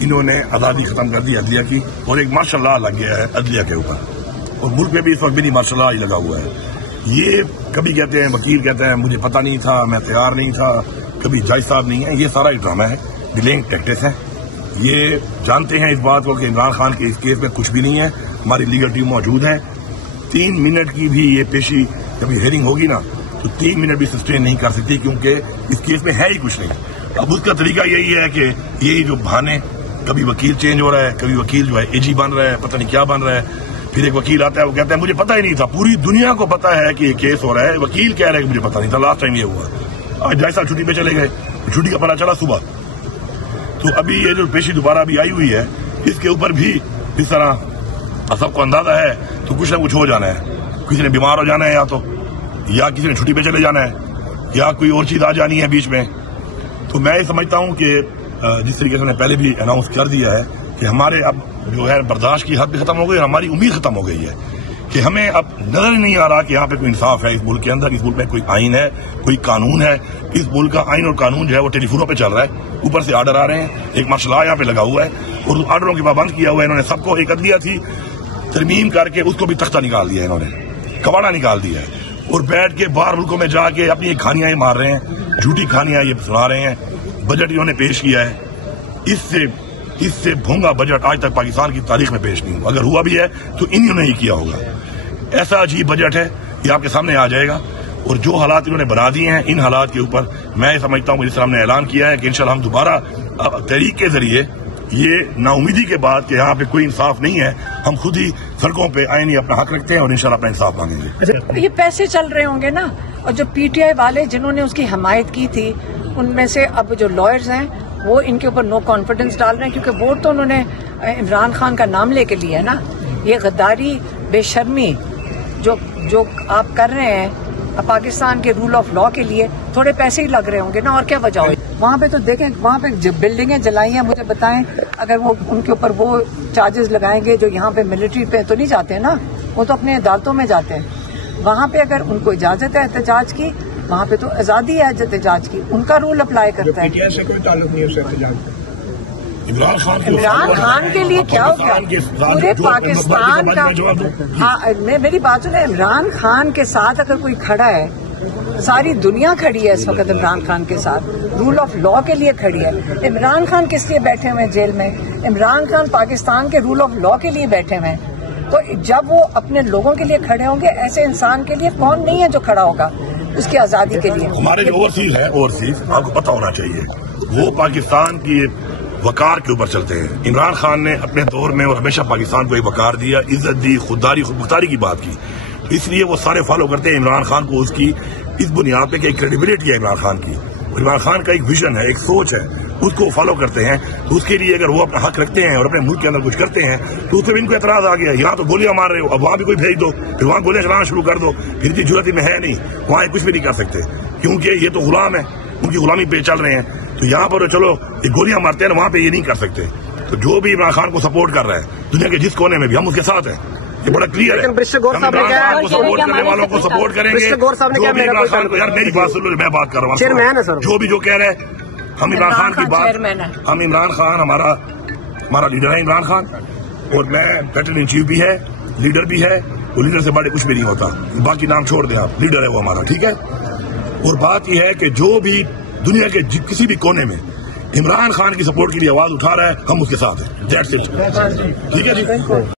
انہوں نے آزادی ختم کر دی عدلیہ کی، اور ایک مارشل لا لگ گیا ہے عدلیہ کے اوپر، اور ملک میں بھی اس وقت بھی مارشل لا ہی لگا ہوا ہے۔ یہ کبھی کہتے ہیں وکیل کہتے ہیں مجھے پتہ نہیں تھا، میں تیار نہیں تھا، کبھی جج صاحب نہیں ہے، یہ سارا ایک ڈرامہ ہے، ڈیلنگ ٹیکٹس ہے۔ یہ جانتے ہیں اس بات کو کہ عمران خان کے اس کیس میں کچھ بھی نہیں ہے، ہماری لیگل ٹیم موجود ہے۔ 3 منٹ کی بھی یہ پیشی کبھی ہیئرنگ ہوگی نا تو 3 منٹ بھی سسٹین نہیں کر سکتی، کیونکہ اس کیس میں ہے ہی کچھ نہیں۔ اب اس کا طریقہ یہی ہے کہ یہی جو بہانے، کبھی وکیل چینج ہو رہا ہے، کبھی وکیل جو ہے اے جی بن رہا ہے، پتہ نہیں کیا بن رہا ہے، پھر ایک وکیل آتا ہے وہ کہتا ہے مجھے پتہ ہی نہیں تھا، پوری دنیا کو پتہ ہے کہ یہ کیس ہو رہا ہے، وکیل کہہ رہا ہے کہ مجھے پتہ نہیں تھا، لاسٹ ٹائم یہ ہوا۔ آج جج صاحب چھٹی پہ چلے گئے، چھٹی کا پتہ چلا صبح، تو ابھی یہ جو پیشی دوبارہ ابھی آئی ہوئی ہے اس کے اوپر بھی اس طرح سب کو اندازہ ہے تو کچھ نہ کچھ ہو جانا ہے، کسی نے بیمار ہو جانا ہے، یا کسی نے چھٹی پہ چلے جانا ہے، یا کوئی اور چیز آ جانی ہے بیچ میں۔ تو میں یہ سمجھتا ہوں کہ جس طریقے سے میں نے پہلے بھی اناؤنس کر دیا ہے کہ ہمارے اب جو ہے برداشت کی حد بھی ختم ہو گئی، ہماری امید ختم ہو گئی ہے کہ ہمیں اب نظر ہی نہیں آ رہا کہ یہاں پہ کوئی انصاف ہے اس ملک کے اندر، اس ملک میں کوئی آئین ہے، کوئی قانون ہے۔ اس ملک کا آئین اور قانون جو ہے وہ ٹیلی فونوں پہ چل رہا ہے، اوپر سے آرڈر آ رہے ہیں، ایک مارشل لا یہاں پہ لگا ہوا ہے اور اس آرڈروں کی پابند کیا ہوا ہے انہوں نے سب کو۔ ایک عدلیہ تھی ترمیم کر کے اس کو بھی تختہ نکال دیا ہے، انہوں نے کباڑا نکال دیا ہے، اور بیٹھ کے باہر ملکوں میں جا کے اپنی کہانیاں ہی مار رہے ہیں، جھوٹی کہانیاں یہ سنا رہے ہیں۔ بجٹ انہوں نے پیش کیا ہے، اس سے بھونگا بجٹ آج تک پاکستان کی تاریخ میں پیش نہیں ہوا، اگر ہوا بھی ہے تو انہوں نے ہی کیا ہوگا۔ ایسا عجیب بجٹ ہے، یہ آپ کے سامنے آ جائے گا، اور جو حالات انہوں نے بنا دیے ہیں ان حالات کے اوپر میں سمجھتا ہوں جس طرح ہم نے اعلان کیا ہے کہ انشاءاللہ ہم دوبارہ تحریک کے ذریعے یہ نا امیدی کے بعد کہ یہاں پہ کوئی انصاف نہیں ہے، ہم خود ہی سڑکوں پہ آئینی اپنا حق رکھتے ہیں اور انشاءاللہ اپنا انصاف مانگیں گے۔ یہ پیسے چل رہے ہوں گے نا، اور جو پی ٹی آئی والے جنہوں نے اس کی حمایت کی تھی ان میں سے اب جو لائرز ہیں وہ ان کے اوپر نو کانفیڈنس ڈال رہے ہیں، کیونکہ ووٹ تو انہوں نے عمران خان کا نام لے کے لیا ہے نا۔ یہ غداری، بے شرمی جو آپ کر رہے ہیں پاکستان کے رول آف لا کے لیے، تھوڑے پیسے ہی لگ رہے ہوں گے نا، اور کیا وجہ ہوئی؟ وہاں پہ تو دیکھیں، وہاں پہ بلڈنگیں جلائی ہیں، مجھے بتائیں اگر وہ ان کے اوپر وہ چارجز لگائیں گے جو یہاں پہ ملٹری پہ تو نہیں جاتے نا، وہ تو اپنے عدالتوں میں جاتے ہیں۔ وہاں پہ اگر ان کو اجازت ہے احتجاج کی، وہاں پہ تو آزادی ہے احتجاج کی، ان کا رول اپلائی کرتا ہے۔ عمران خان کے لیے کیا ہو گیا پورے پاکستان کا؟ میری بات سنیں، عمران خان کے ساتھ اگر کوئی کھڑا ہے، ساری دنیا کھڑی ہے اس وقت عمران خان کے ساتھ، رول آف لا کے لیے کھڑی ہے۔ عمران خان کس لیے بیٹھے ہوئے ہیں جیل میں؟ عمران خان پاکستان کے رول آف لا کے لیے بیٹھے ہوئے ہیں۔ تو جب وہ اپنے لوگوں کے لیے کھڑے ہوں گے، ایسے انسان کے لیے کون نہیں ہے جو کھڑا ہوگا اس کی آزادی کے لیے؟ ہمارے جو اوورسیز ہے، اوورسیز آپ کو پتہ ہونا چاہیے، وہ پاکستان کی وقار کے اوپر چلتے ہیں۔ عمران خان نے اپنے دور میں اور ہمیشہ پاکستان کو ایک وقار دیا، عزت دی، خودداری خودمختاری کی بات کی، اس لیے وہ سارے فالو کرتے ہیں عمران خان کو، اس کی اس بنیاد پہ کہ ایک کریڈیبلٹی ہے عمران خان کی، عمران خان کا ایک ویژن ہے، ایک سوچ ہے، اس کو فالو کرتے ہیں۔ تو اس کے لیے اگر وہ اپنا حق رکھتے ہیں اور اپنے ملک کے اندر کچھ کرتے ہیں تو اس پہ ان کو اعتراض آ گیا، یہاں تو گولیاں مار رہے ہو، اب وہاں بھی کوئی بھیج دو، پھر وہاں گولیاں چلانا شروع کر دو، پھر کی ضرورت میں ہے نہیں، وہاں کچھ بھی نہیں کر سکتے کیونکہ یہ تو غلام ہے، ان کی غلامی پہ چل رہے ہیں۔ تو یہاں پر چلو یہ گولیاں مارتے ہیں، وہاں پہ یہ نہیں کر سکتے۔ تو جو بھی عمران خان کو سپورٹ کر رہا ہے دنیا کے جس کونے میں بھی، ہم اس کے ساتھ ہیں، یہ بڑا کلیئر ہے۔ ہم عمران خان کو سپورٹ کرنے والوں کو سپورٹ کریں گے، جو بھی عمران خان کو، یار میری بات سن لو، میں بات کر رہا ہوں، جو بھی جو کہہ رہے ہیں، ہم عمران خان کی بات، ہم عمران خان ہمارا لیڈر ہے عمران خان، اور میں بیٹل ان چیف بھی ہے، لیڈر بھی ہے، وہ لیڈر سے بڑے کچھ بھی نہیں ہوتا، باقی نام چھوڑ دیں آپ، لیڈر ہے وہ ہمارا، ٹھیک ہے۔ اور بات یہ ہے کہ جو بھی دنیا کے کسی بھی کونے میں عمران خان کی سپورٹ کے لیے آواز اٹھا رہا ہے، ہم اس کے ساتھ ہیں، ٹھیک ہے جی۔